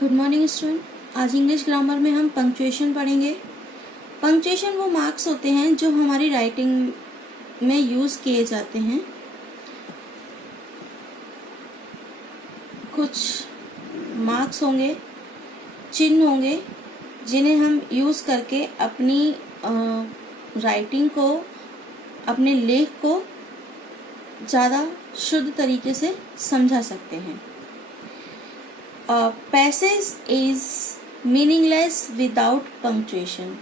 Good morning student. आज English grammar में हम पंक्चुएशन पढ़ेंगे। पंक्चुएशन वो मार्क्स होते हैं जो हमारी राइटिंग में यूज़ किए जाते हैं। कुछ मार्क्स होंगे, चिन्ह होंगे जिन्हें हम यूज़ करके अपनी राइटिंग को, अपने लेख को ज़्यादा शुद्ध तरीके से समझा सकते हैं। Passage is meaningless without punctuation.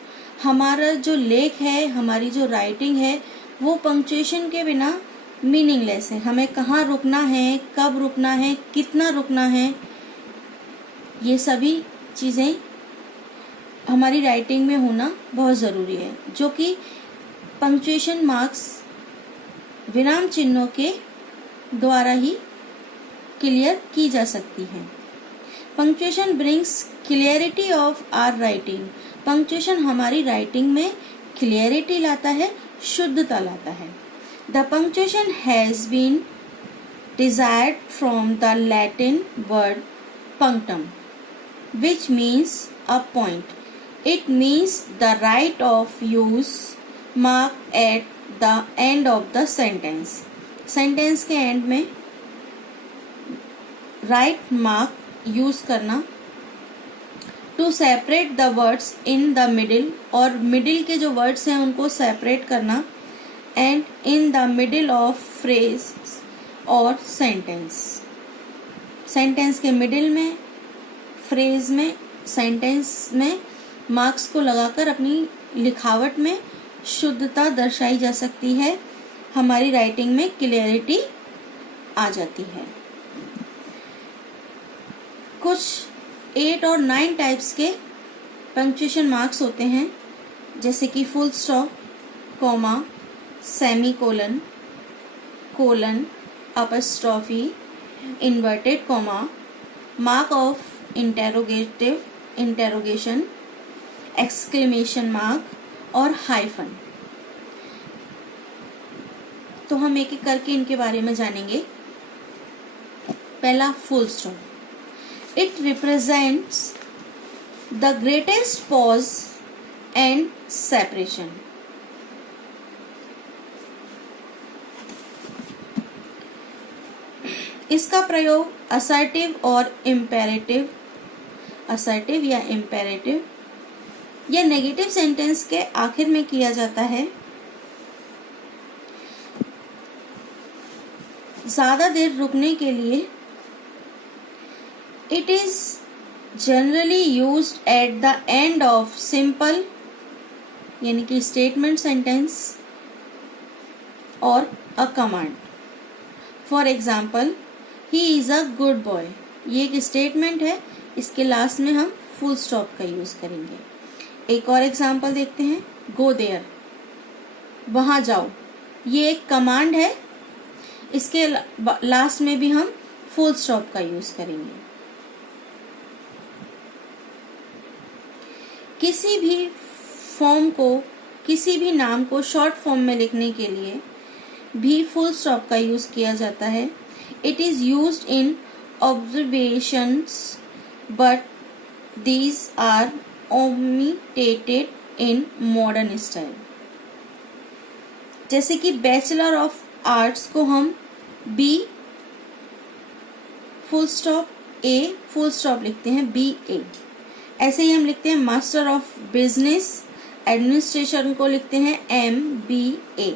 हमारा जो लेख है, हमारी जो राइटिंग है, वो पंक्चुएशन के बिना मीनिंगलेस है। हमें कहाँ रुकना है, कब रुकना है, कितना रुकना है, ये सभी चीज़ें हमारी राइटिंग में होना बहुत ज़रूरी है, जो कि पंक्चुएशन मार्क्स विराम चिन्हों के द्वारा ही क्लियर की जा सकती है। Punctuation brings clarity of our writing. Punctuation हमारी राइटिंग में क्लियरिटी लाता है, शुद्धता लाता है। The punctuation has been derived from the Latin word punctum, which means a point. It means the right of use mark at the end of the sentence. Sentence के end में right mark use करना, to separate the words in the middle, और middle के जो words हैं उनको separate करना, and in the middle of phrase और सेंटेंस। सेंटेंस के मिडिल में, फ्रेज में, सेंटेंस में मार्क्स को लगाकर अपनी लिखावट में शुद्धता दर्शाई जा सकती है, हमारी राइटिंग में क्लियरिटी आ जाती है। कुछ 8 और 9 टाइप्स के पंक्चुएशन मार्क्स होते हैं, जैसे कि full stop, comma, semi colon, colon, apostrophe, inverted comma, mark of interrogation, exclamation mark और हाइफन। तो हम एक एक करके इनके बारे में जानेंगे। पहला, full stop. It represents the greatest pause and separation. इसका प्रयोग असर्टिव और इम्पेरेटिव, असर्टिव या इम्पेरेटिव या नेगेटिव सेंटेंस के आखिर में किया जाता है। ज़्यादा देर रुकने के लिए It is generally used at the end of simple यानी कि स्टेटमेंट सेंटेंस और a command. For example, he is a good boy. ये एक स्टेटमेंट है, इसके लास्ट में हम फुल स्टॉप का यूज़ करेंगे। एक और एग्जाम्पल देखते हैं, गो देयर, वहाँ जाओ। ये एक कमांड है, इसके लास्ट में भी हम फुल स्टॉप का यूज़ करेंगे। किसी भी फॉर्म को, किसी भी नाम को शॉर्ट फॉर्म में लिखने के लिए भी फुल स्टॉप का यूज़ किया जाता है। It is used in observations but these are omitted in modern style. जैसे कि बैचलर ऑफ आर्ट्स को हम B full stop A full stop लिखते हैं, BA। ऐसे ही हम लिखते हैं मास्टर ऑफ बिजनेस एडमिनिस्ट्रेशन को लिखते हैं MBA।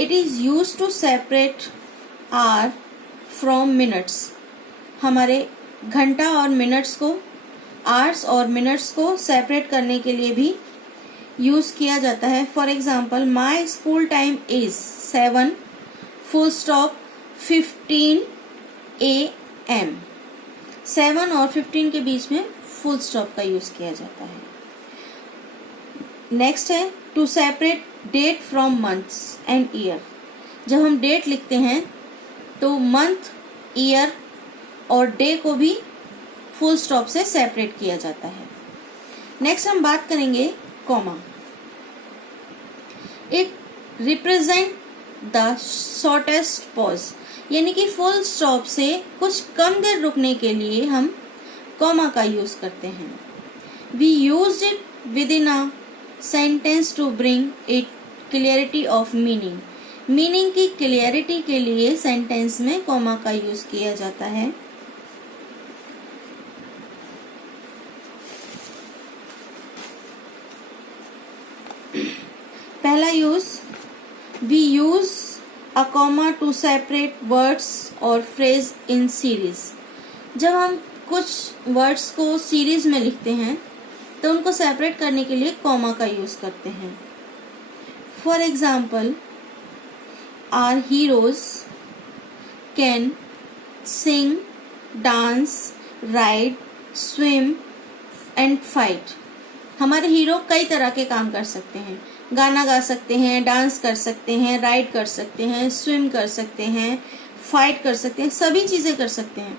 It is use to separate hour from minutes. हमारे घंटा और मिनट्स को, आवर्स और मिनट्स को सेपरेट करने के लिए भी यूज़ किया जाता है। For example, my school time is 7 full stop 15 AM। 7 और 15 के बीच में फुल स्टॉप का यूज़ किया जाता है। नेक्स्ट है to separate date from months and year. जब हम डेट लिखते हैं तो मंथ, ईयर और डे को भी फुल स्टॉप से सेपरेट किया जाता है। नेक्स्ट हम बात करेंगे comma. It represent the shortest pause, यानी कि फुल स्टॉप से कुछ कम देर रुकने के लिए हम कॉमा का यूज करते हैं। We use it within a sentence to bring it clarity of meaning. Meaning की क्लियरिटी के लिए सेंटेंस में कॉमा का यूज किया जाता है। पहला use, we use a comma to separate words और फ्रेज इन सीरीज। जब हम कुछ वर्ड्स को सीरीज में लिखते हैं तो उनको सेपरेट करने के लिए कॉमा का यूज करते हैं। For example, our heroes can sing, dance, ride, swim and fight. हमारे हीरो कई तरह के काम कर सकते हैं, गाना गा सकते हैं, डांस कर सकते हैं, राइड कर सकते हैं, स्विम कर सकते हैं, फाइट कर सकते हैं, सभी चीज़ें कर सकते हैं।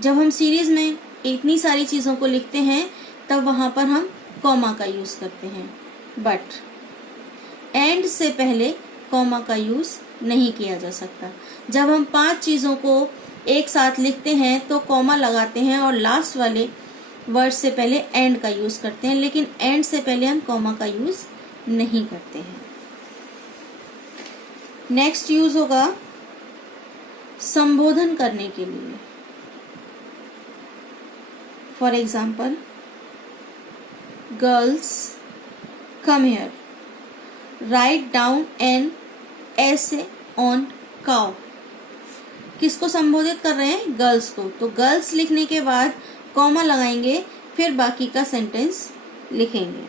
जब हम सीरीज में इतनी सारी चीज़ों को लिखते हैं तब वहाँ पर हम कॉमा का यूज़ करते हैं, बट एंड से पहले कॉमा का यूज़ नहीं किया जा सकता। जब हम 5 चीज़ों को एक साथ लिखते हैं तो कॉमा लगाते हैं और लास्ट वाले वर्ड से पहले एंड का यूज़ करते हैं, लेकिन एंड से पहले हम कॉमा का यूज़ नहीं करते हैं। नेक्स्ट यूज होगा संबोधन करने के लिए। For example, girls come here, write down an essay on cow. किसको संबोधित कर रहे हैं? गर्ल्स को। तो गर्ल्स लिखने के बाद कॉमा लगाएंगे, फिर बाकी का सेंटेंस लिखेंगे।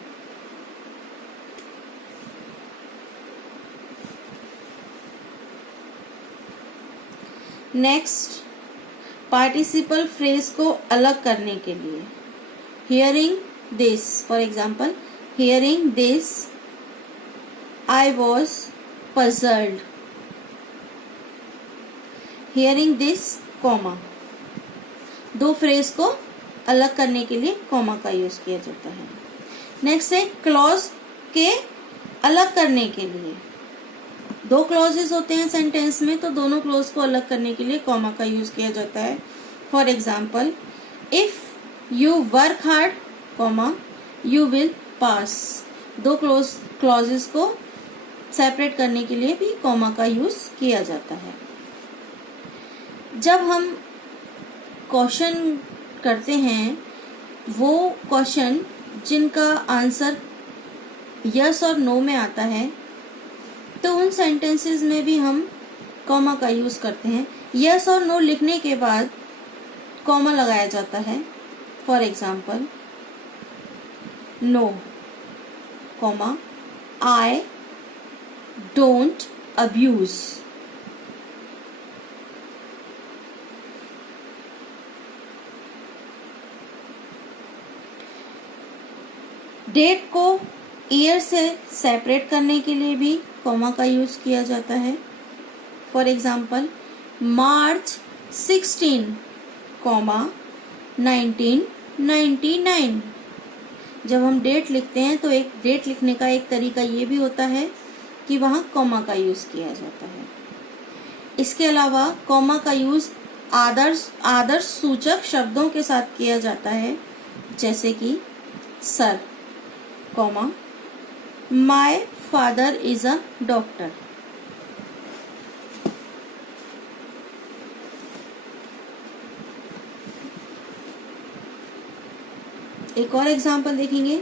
नेक्स्ट, पार्टिसिपल फ्रेज को अलग करने के लिए, hearing this. For example, hearing this I was puzzled. Hearing this comma. 2 phrase को अलग करने के लिए कॉमा का यूज किया जाता है। नेक्स्ट है क्लॉज के अलग करने के लिए। 2 क्लॉजेस होते हैं सेंटेंस में, तो दोनों क्लॉज को अलग करने के लिए कॉमा का यूज किया जाता है। For example, if you work hard, comma, you will pass. 2 clauses को सेपरेट करने के लिए भी कॉमा का यूज किया जाता है। जब हम क्वेश्चन करते हैं, वो क्वेश्चन जिनका आंसर यस और नो में आता है, तो उन सेंटेंसेस में भी हम कॉमा का यूज करते हैं। यस और नो लिखने के बाद कॉमा लगाया जाता है। For example, no, comma, I don't abuse. Date को ईयर से सेपरेट करने के लिए भी कॉमा का यूज किया जाता है। For example, March 16, comma, 1999। जब हम डेट लिखते हैं तो एक डेट लिखने का एक तरीका ये भी होता है कि वहाँ कॉमा का यूज किया जाता है। इसके अलावा कॉमा का यूज आदर्श सूचक शब्दों के साथ किया जाता है, जैसे कि sir, comma, my father is a doctor. एक और एग्जाम्पल देखेंगे,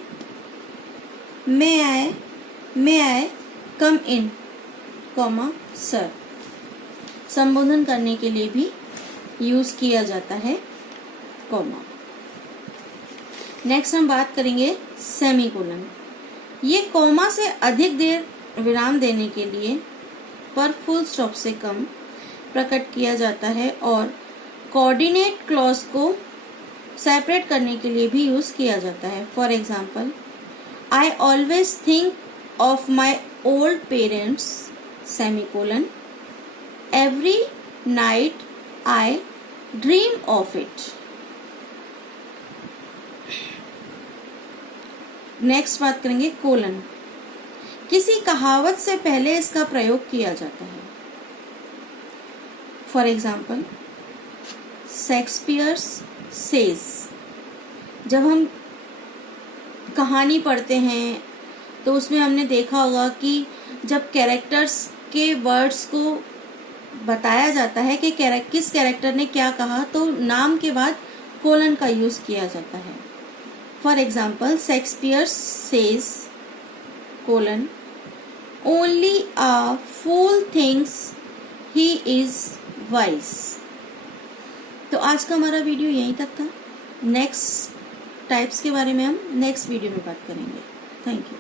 मे आई कम इन, कॉमा, सर। संबोधन करने के लिए भी यूज किया जाता है कॉमा। नेक्स्ट हम बात करेंगे सेमीकोलन। ये कॉमा से अधिक देर विराम देने के लिए पर फुल स्टॉप से कम प्रकट किया जाता है और कोऑर्डिनेट क्लॉज को सेपरेट करने के लिए भी यूज किया जाता है। For example, I always think of my old parents, semicolon, every night I dream of it. Next बात करेंगे कोलन। किसी कहावत से पहले इसका प्रयोग किया जाता है। फॉर एग्जाम्पल, शेक्सपियर सेज, जब हम कहानी पढ़ते हैं तो उसमें हमने देखा होगा कि जब कैरेक्टर्स के वर्ड्स को बताया जाता है कि किस कैरेक्टर ने क्या कहा, तो नाम के बाद कोलन का यूज किया जाता है। For example, Shakespeare says colon, only a fool thinks he is wise. तो आज का हमारा वीडियो यहीं तक था। नेक्स्ट टाइप्स के बारे में हम नेक्स्ट वीडियो में बात करेंगे। Thank you.